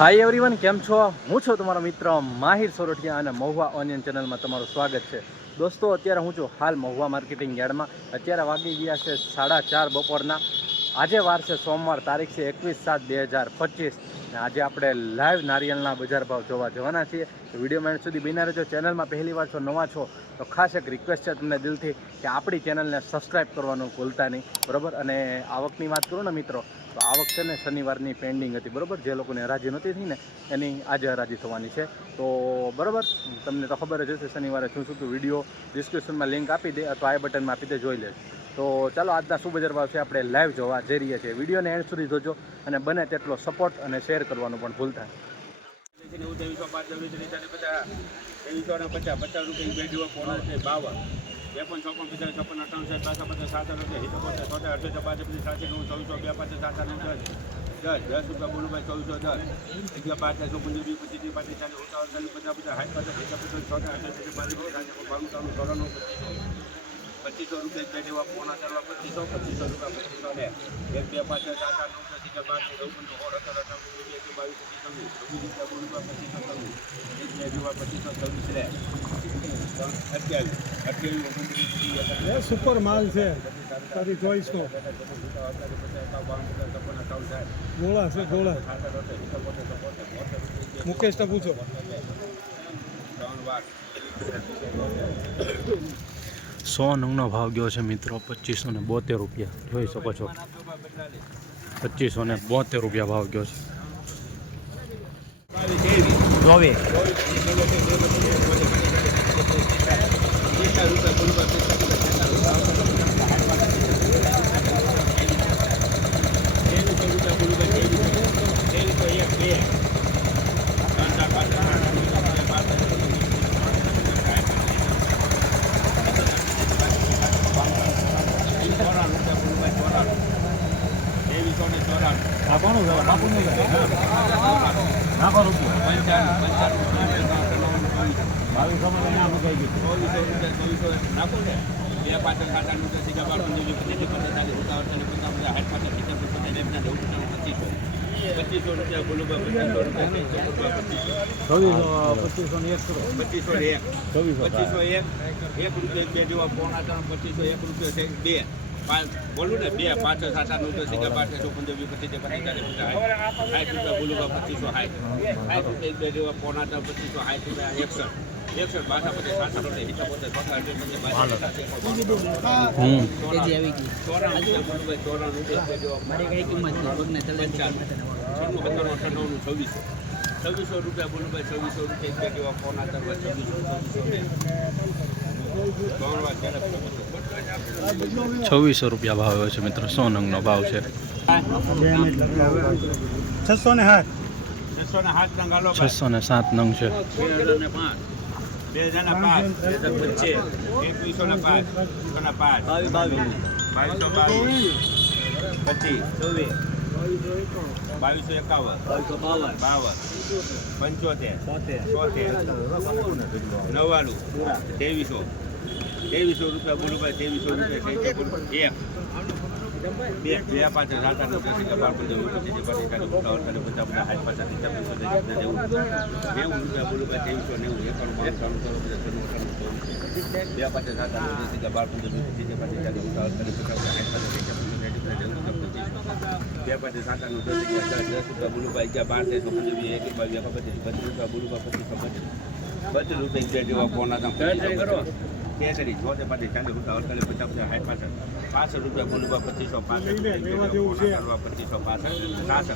Hi everyone કેમ છો? હું છું તમારો મિત્ર માહિર સોરઠિયા અને મહુવા ઓનિયન ચેનલમાં તમારું સ્વાગત છે. દોસ્તો, અત્યારે હું છું હાલ મહુવા માર્કેટિંગ યાર્ડમાં. અત્યારે વાગી ગયા છે સાડા ચાર બપોરના. આજે વાર છે સોમવાર, તારીખ છે એકવીસ સાત બે હજાર પચીસ. આજે આપણે લાઈવ નારિયેલના બજાર ભાવ જોવા જવાના છીએ. વીડિયો વિડીયોમાં એન્ડ સુધી બિના રહેજો. ચેનલમાં પહેલી વાર છો, નવા છો, તો ખાસ એક રિક્વેસ્ટ છે તમને દિલથી કે આપણી ચેનલને સબસ્ક્રાઈબ કરવાનું ભૂલતા નહીં. બરાબર? અને આવકની વાત કરું ને મિત્રો તો આવક છે ને શનિવારની પેન્ડિંગ હતી, બરાબર? જે લોકોને હરાજી નહોતી થઈ ને, એની આજે હરાજી થવાની છે. તો બરાબર? તમને તો ખબર જ હશે, શનિવારે શું શું તું વીડિયો ડિસ્ક્રિપ્શનમાં લિંક આપી દે અથવા આ બટનમાં આપી દે, જોઈ લેજો. તો ચાલો, આજના શું બજાર છે, આપણે લાઈવ જોવા જઈ રહ્યા છીએ. વિડીયોને એન્ડ સુધી જોજો અને બને તેટલો સપોર્ટ અને શેર કરવાનું પણ ભૂલતા નહીં. પચાસ પચાસ પચાસ ત્રેપન ચોપન પચાસ છપ્પન અઠાવન સાઠ પાસઠ પચાસ સાત રૂપિયા હિસો પચાસ છોતેર અઠસો પાંચ પચીસ સાતસો નવ ચોવીસો બે પાંચ સાત આઠ દસ દસ દસ રૂપિયા બોલુભાઈ ચોવીસો દસ અગિયાર પાંચ દસ પંદર વીસ પચીસ ત્રીસ પાંત્રીસ ચાલીસ ઉતાવળ ચાલીસ પચાસ પચાસ સાઠ પચાસ હિસો પચાસ છોતેર અઠસો પચાસ બાવીસ બાવીસ ત્રણ ચોરાણું પચીસો રૂપિયા બે જેવા પોણા કરવા પચીસો પચીસો રૂપિયા પચીસો ને એક બે પાંચ સાત આઠ નવ દસ બાર પંદર સોળ સત્તર અઢાર ઓગણીસ વીસ બાવીસ પચીસ છવ્વીસ. છવ્વીસ રૂપિયા રૂપિયા પચીસો છવ્વીસ. એક બે જેવા પચીસો છવ્વીસ રે અઠ્યાવીસ. ઓગણત્રીસ સુપર માલ છે. તારી ચોઈસનો ગોળા છે ગોળા. મુકેશને પૂછો. સો નંગનો ભાવ ગયો છે મિત્રો, પચીસો ને બોતેર રૂપિયા. જોઈ શકો છો. પચીસો ને બોતેર રૂપિયા ભાવ ગયો છે. ચોવીસ નાખવાનું છે બાપુ નહીં નાખો રૂપિયા બાવીસો માં ના મુકાઈ ગયું પચીસો રૂપિયા બોલું પચીસો રૂપિયા ચોવીસો પચીસો ને એક પચીસો એક પચીસો એક એક રૂપિયા બે જેવા પોણા ત્રણ પચીસો એક રૂપિયા છે બે બોલું ને બે પાંચ સાત આઠ રૂપિયા સીધા પાંચ સો પંદર પચીસ પચીસ પચાસ સાઠ રૂપિયા બોલું પચીસો સાઠ સાઠ રૂપિયા બે જેવા પોણા ત્રણ પચીસો સાઠ રૂપિયા એકસઠ સાત છવ્વીસો છવ્વીસો રૂપિયા બોલું છવ્વીસો રૂપિયા કેવા ફોન પોણા છવ્વીસો રૂપિયા ભાવ એવો છે મિત્રો સો નંગનો ભાવ છે. છસો ને ગાલો છસો ને સાત નંગ છે. બે હજારના પાંચ. બે હજાર પચીસ પાંચ. પાંચ. બાવીસ બાવીસ. પચીસ. બાવીસો એકાવન. બાવીસો બાવન. બાવન પંચોતેર છોતેર ચોતેર નવ્વાણું. ત્રેવીસો. ત્રેવીસો રૂપિયા બોલું ભાઈ, ત્રેવીસો રૂપિયા એક. બે બે પાંચ સાત આઠ દસ બાર પંદર વીસ પચીસ ત્રીસ ચાલીસ પચાસ પચાસ પચાસ સાઠ પચાસ સિત્તેર સિત્તેર નેવું નેવું રૂપિયા બોલું ભાઈ ત્રેવીસો નેવું એકાણું બાણું ત્રાણું પચાસ ત્રણ ચોવીસ બે પાંચ સાત આઠ દસ બાર પંદર વીસ પચીસ ત્રીસ ચાલીસ પચાસ પચાસ સાઠ પચાસ પચાસ પચીસ બે પાંચ સાત આઠ દસ દસ રૂપિયા બોલું ભાઈ, અગિયાર, બાર તેરસો પંદર એક બાવીસ એક પચીસ પચીસ રૂપિયા બોલું પચીસો, પચીસ. બત્રીસ રૂપિયા બે જેવા પોણા દામ કરો. તેત્રીસ તે પાંત્રીસ ચાંદી રૂપિયા અડતાલીસ પચાસ પચાસ સાઠ પાસઠ પાસઠ રૂપિયા બોલું પચીસો પાસઠ પચીસો પાસઠ સાસઠ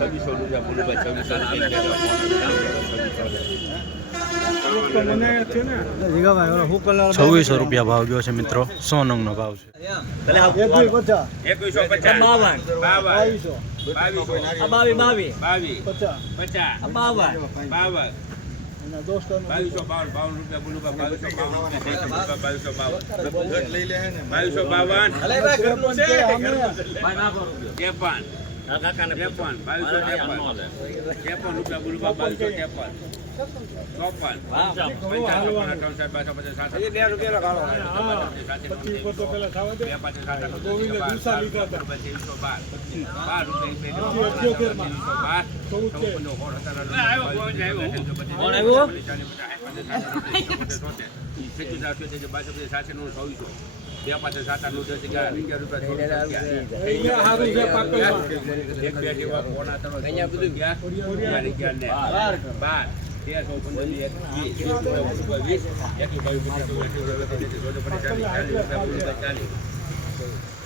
છવ્વીસો રૂપિયા બોલું ભાઈ છવ્વીસો છવ્વીસો રૂપિયા ભાવ ગયો છે મિત્રો. સો નંગનો ભાવ છે. એકવીસો પચાસ. બાવન. બાવન. બાવી બાવી. બાવીસ પચાસ. પચાસ. બાવન. બાવન. બાવીસો બાવન બાવન રૂપિયા બોલું બાવીસો બાવન. રૂપિયા બાવીસો બાવન બાવીસો બાવન. ત્રેપન ત્રેપન બાવીસો ત્રેપન રૂપિયા બાવીસો ત્રેપન ચોપન પંચાવન બાસો પચાસ સાત પચીસ પચીસ બે બાર રૂપિયા. બાર ચૌદ. ચોપન, બે પાંચ સાતનું દસ અગિયાર રૂપિયા બાર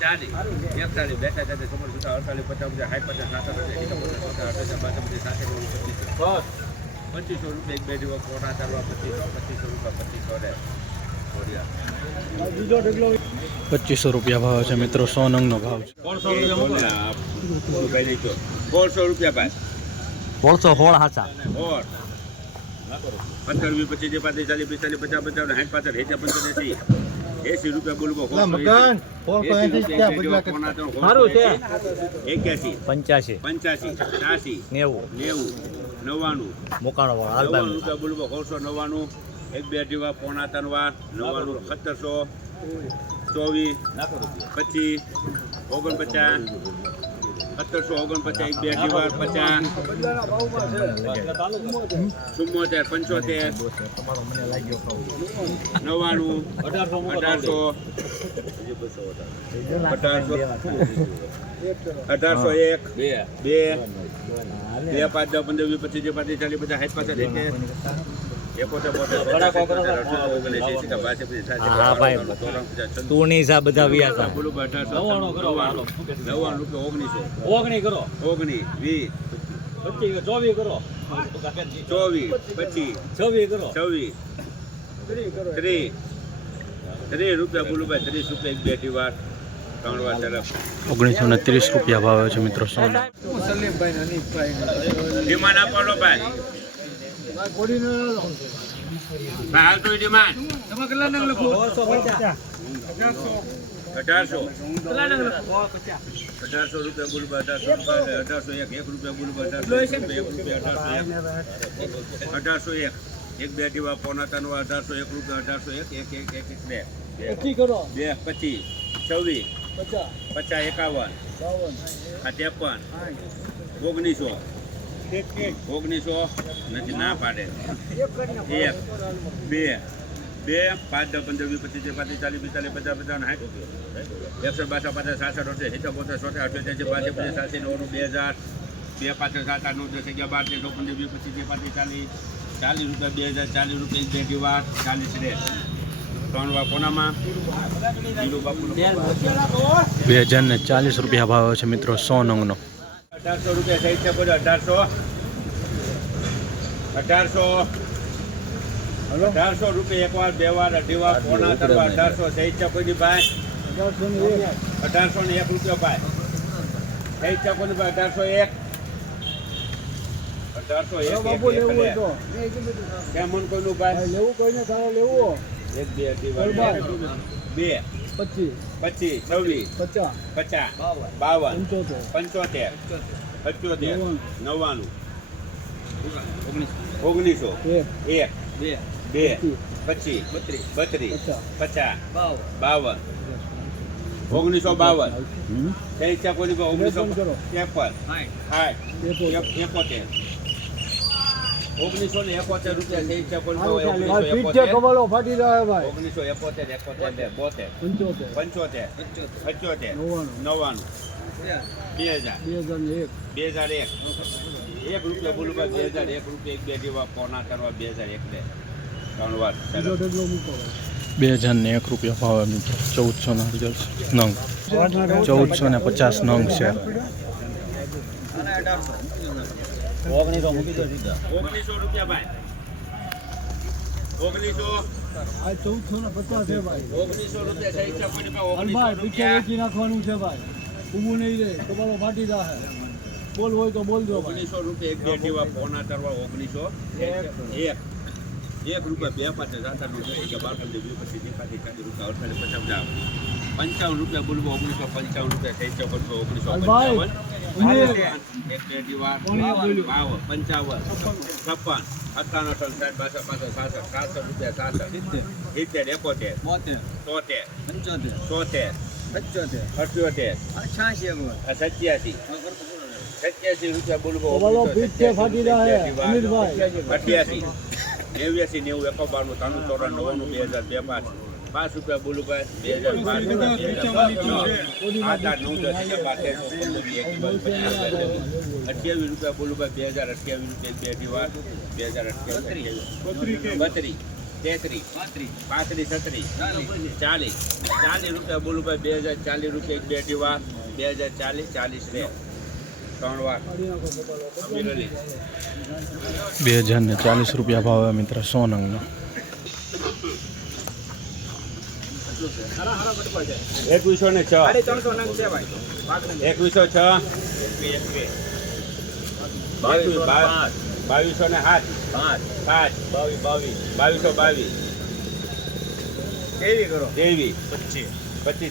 ચાલીસ એકતાલીસ બેતાલીસ તેતાલીસ ચુમ્માલીસ સુડતાલીસ અડતાલીસ પચાસ સાઠ પચાસ સાત અડતાલીસ બાસઠ પચાસ પચીસો રૂપિયા એક બે દિવસ કોના ચાલવા પચીસો પચીસો રૂપિયા પચીસો રે આ બીજો ઢગલો પચીસો રૂપિયા ભાવ છે મિત્રો સો નંગનો ભાવ છે. સોળસો રૂપિયા ભાઈ. સોળસો સોળ હાચા. ઓર પંદર વીસ પચીસ પાંત્રીસ ચાલીસ પિસ્તાલીસ પચાસ પચાસ સાઠ પાછળ હેઠા પંદર એસી એસી. રૂપિયા બોલવો સારું છે. એક્યાસી. પંચ્યાસી. પંચ્યાસી ત્યાસી નેવું. નેવું. નવ્વાણું. મોકાણો વાળા રૂપિયા બોલવો સોળસો નવ્વાણું. એક, બે જેવા પોણા, ત્રણ વાર, નવ્વાણું, સત્તરસો, ચોવીસ, પચીસ, ઓગણપચાસ, સત્તરસો, ઓગણપચાસ, એક, બે જેવા પચાસ, ચુમ્મોતેર, પંચોતેર, નવ્વાણું, અઢારસો અઢારસો અઢારસો એક, બે બે, પાંચ, દસ, પંદર, વીસ, પચીસ ત્રીસ પાંત્રીસ ચાલીસ, પચાસ, સાઠ પાસઠ બધા ઓગણીસો ઓગણી કરો ઓગણીસ વીસ પચીસ ચોવીસ કરો ચોવીસ પચીસ છવ્વીસ કરો છવ્વીસ ત્રીસ ત્રીસ રૂપિયા બોલું ત્રીસ રૂપિયા એક બેટી વાર ત્રણ વાર તરફ ઓગણીસો ને ત્રીસ રૂપિયા ભાવે છે મિત્રો સોના. ડિમાન્ડ આપવાનો ભાઈ. હાલ તો ડિમાન્ડ તમે કેટલા નંગ લખો અઢારસો. અઢારસો રૂપિયા બોલું અઢારસો અઢારસો એક. એક રૂપિયા બોલું અઢારસો એક રૂપિયા અઢારસો એક. અઢારસો એક. એક બે દીવા પોનાતા ત્રણ અઢારસો એક રૂપિયા અઢારસો એક એક એક એક બે. બે પચીસ છવ્વીસ. પચાસ. એકાવન. આ ત્રેપન. ઓગણીસો. ઓગણીસો નથી, ના પાડે. એક, બે બે, પાંચ, દસ, પંદર, વીસ, પચીસ, ત્રીસ, પાંત્રીસ, ચાલીસ, પિસ્તાલીસ, પચાસ પચાસ સાઠ. એકસો બાસઠ પચાસ સાસઠ અઠે સિત્તેર બોતેર સોતેર અઠ્યોતેર પાંચ પચીસ સાતસી નવ્વાણું, બે હજાર, બે, પાંચ સાત, આઠ, નવ, દસ, અગિયાર, બાર તેરસો પંદર, વીસ, પચીસ, ત્રીસ, પાંત્રીસ, ચાલીસ ચાલીસ રૂપિયા, બે હજાર, ચાલીસ રૂપિયા બે વાર, ચાલીસ રે. ત્રણ વાર કોનામાં? બે હજાર ને ચાલીસ રૂપિયા ભાવ છે મિત્રો સો નંગનો અઢારસો રૂપિયા સાહિત્ય બોલો અઢારસો. અઢારસો. અઢારસો રૂપિયા એક વાર બે વાર અઢી વાર પોણા વાર અઢારસો સાહિત્ય કોઈની ભાઈ? અઢારસો ને એક. અઢારસો ને એક રૂપિયા ભાઈ. થઈ કોઈની ભાઈ? અઢારસો એક. અઢારસો એક બાપુ લેવું હોય તો. કેમ કોઈનું ભાઈ? લેવું કોઈને? તારે લેવું એક બે અઢી વાર બે. પચીસ. પચીસ છવ્વીસ પચાસ. પચાસ. બાવન. પંચોતેર. પંચોતેર. નવ્વાણું. ઓગણીસો. એક. બે. બે. પચીસ. પચીસ. બત્રીસ. પચાસ. પચાસ. બાવ બાવન. ઓગણીસો બાવન. ઓગણીસો. ત્રેપન. સાઠ એકોતેર. ઓગણીસો ને એકોતેર રૂપિયા કઈ છે કોની ચાલે. ઓગણીસો એકોતેર? ફાટી જાય ભાઈ. ઓગણીસો એકોતેર બોતેર. પંચોતેર. પંચોતેર. અઠ્યોતેર નવ્વાણું. નવ્વાણું. બે હજાર. બે હજાર ને એક. બે હજાર એક. એક રૂપિયા બોલું બે હજાર એક રૂપિયા એક બે જેવા પોના કરવા બે હજાર એક બે? ત્રણ વાર. બે હજાર ને એક રૂપિયા ભાવ મિત્રો ચૌદસો ના નંગ. ચૌદસો ને પચાસ. નંગ છે. ઓગણીસો મૂકી દો સીધા. ઓગણીસો રૂપિયા ભાઈ. ઓગણીસો. આ ચૌદસો ને પચાસ છે ભાઈ. ઓગણીસો રૂપિયા સહી છે કોઈની પાસે અને ઓગણીસો ભાઈ પીછે વેચી નાખવાનું છે ભાઈ. ઊભું નહીં રહે કમાલો ફાટી જાય બોલ હોય તો બોલજો ઓગણીસો રૂપિયા એક બે પોના કરવા ઓગણીસો. એક. એક. રૂપિયા બે પાંચ હજાર બાર પંદર ત્રીસ રૂપિયા અડતાલીસ પચાસ પંચાવન રૂપિયા બોલવો ઓગણીસો પંચાવન રૂપિયા થઈ ઓગણીસો પંચાવન. એક બે દીવાર બાવન પંચાવન છપ્પન અઠ્ઠાણું અઠ્ઠાણું સાઠ બાસઠ પાસઠ સાસઠ સાતસો રૂપિયા સાસઠ સિત્તેર એકોતેર બોતેર. તોતેર પંચોતેર. ચોતેર પંચોતેર. અઠ્યોતેર સત્યાસી. સત્યાસી રૂપિયા બોલવો. અઠ્યાસી. નેવ્યાસી નેવું એકો બારનું ત્રાણું ચોરાણું નવ્વાણું બે હજાર બે પાંચ. પાંચ રૂપિયા બોલુભાઈ બે હજાર પાંચ અઠ્યાવીસ રૂપિયા બોલુભાઈ બે હજાર અઠ્યાવીસ રૂપિયા બે વાર બે હજાર અઠ્યાવીસ બત્રીસ. તેત્રીસ પાંત્રીસ છત્રીસ ચાલીસ. ચાલીસ રૂપિયા બોલુભાઈ બે હજાર ચાલીસ રૂપિયા બે વાર બે હજાર ચાલીસ ચાલીસ રે. ત્રણ વાર. બે હજાર ને ચાલીસ રૂપિયા ભાવે મિત્ર સો નંગનો એકવીસો ને છ. એકવીસો છ. બાવીસ બાવીસો ને સાત. પાંચ. બાવીસો બાવીસ. ત્રેવીસ. પચીસ.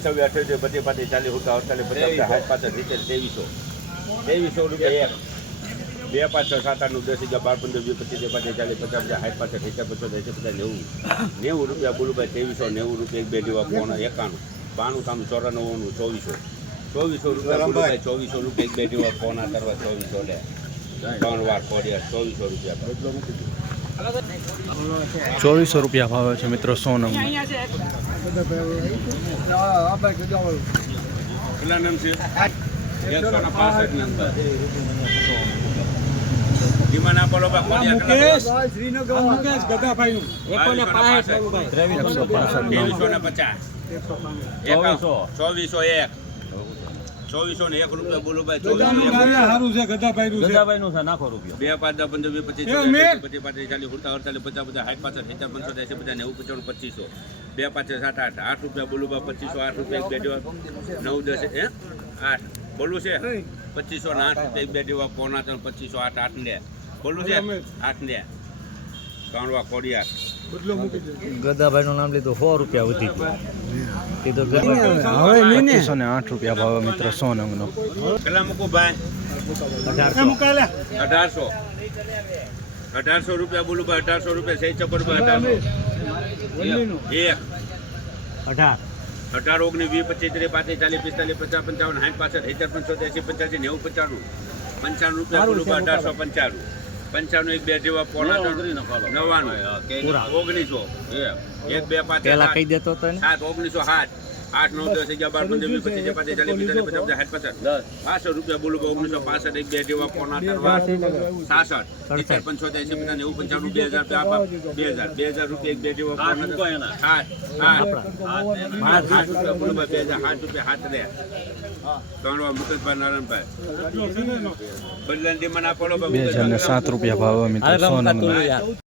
છવ્વીસ અઠ્યાવીસ બધી પાછી ચાલીસ હુકા અડતાલીસ પચાસ સાઠ પાછળ ત્રેવીસો. ત્રેવીસો રૂપિયા એક. બે પાંચ છ સાત આઠ દસ હજાર બાર પંદર વીસ પચીસ પાંચ ચાલીસ પચાસ પચાસ સાઠ પાછળ સિત્તેર પચાસ એસી પચાસ નેવું. નેવું રૂપિયા બોલુભાઈ ત્રેવીસો નેવું રૂપિયા એક બે જેવા પોણા એકાણું. બાણું સામે ચોરાણું ચોવીસો. ચોવીસો રૂપિયા બોલુભાઈ ચોવીસો રૂપિયા એક બે જેવા પોણા કરવા ચોવીસો લે. ત્રણ વાર કોડિયા ચોવીસો રૂપિયા ચોવીસો રૂપિયા ભાવે છે મિત્રો સો નંગનો આપણે કીધું કેટલા નામ છે? એકસો ને પાસઠ નંબર. ઈમાન આપો લો બા કોડિયા મુકેશ મુકેશ ગદાભાઈ નું એકોને પાસઠ એકસો પાસઠ ત્રેવીસો ને પચાસ. ચોવીસો. એક. ચોવીસો ને એક રૂપિયા બોલો ભાઈ સારું છે ગદાભાઈ નું છે બે પાંચ દસ પંદર વીસ પચીસ એ! પચીસ પાંત્રીસ ચાલીસ ઉડતા અડતાલીસ પચાસ પચાસ સાઠ પાસઠ સિત્તેર પંચોતેર એસી પચાસ નેવું પંચાણું પચીસો. બે પાંચ સાત આઠ. આઠ રૂપિયા બોલું બા પચીસો આઠ રૂપિયા એક બે નવ દસ હે? આઠ. બોલું છે? પચીસો ને આઠ રૂપિયા એક બે દિવસ પોણા ત્રણ પચીસો આઠ આઠ ને. બોલું છે? આઠ ને કાણવા કોડિયા. ગદાભાઈ નું નામ લીધું સો રૂપિયા વધી ગયું. એ તો ને આઠ રૂપિયા ભાવે મિત્ર સો નંગનો કેટલા મૂકું ભાઈ? અઢારસો. અઢારસો. રૂપિયા બોલું ભાઈ અઢારસો રૂપિયા સહી ચપર ભાઈ અઢારસો. એક. અઢાર. અઢાર ઓગણીસ વીસ પચીસ ત્રીસ પાંત્રીસ ચાલીસ પિસ્તાલીસ પચાસ પંચાવન સાઠ પાસઠ હજાર પંચોતેર એસી પંચ્યાસી નેવું પંચાણું. પંચાણું રૂપિયા બોલું ભાઈ અઢારસો પંચાણું. પંચાણું એક બે જેવા પોણા નવ્વાણું. ઓગણીસો. એક બે પાંચ પેલા કહી દેતો હતો સાત ઓગણીસો સાત. આઠ નવ દસ અગિયાર બાર પંદર વીસ પચીસ પાંત્રીસ ચાલીસ પિસ્તાલીસ પચાસ પચાસ સાઠ પચાસ. પાસઠ રૂપિયા બોલું ભાઈ ઓગણીસો પાસઠ એક બે જેવા પોણા ત્રણ સાસઠ. સિત્તેર પંચોતેર એસી પચાસ નેવું પંચાણું બે હજાર બે આપા, બે હજાર. બે હજાર રૂપિયા એક બે જેવો સાત આઠ આઠ આઠ રૂપિયા બોલું બે હજાર. સાત રૂપિયા હાથ રે ત્રણ મુકેશભાઈ નારાયણભાઈ. બદલાની ડિમાન્ડ આપો બે હજાર ને સાત રૂપિયા ભાવ મિત્ર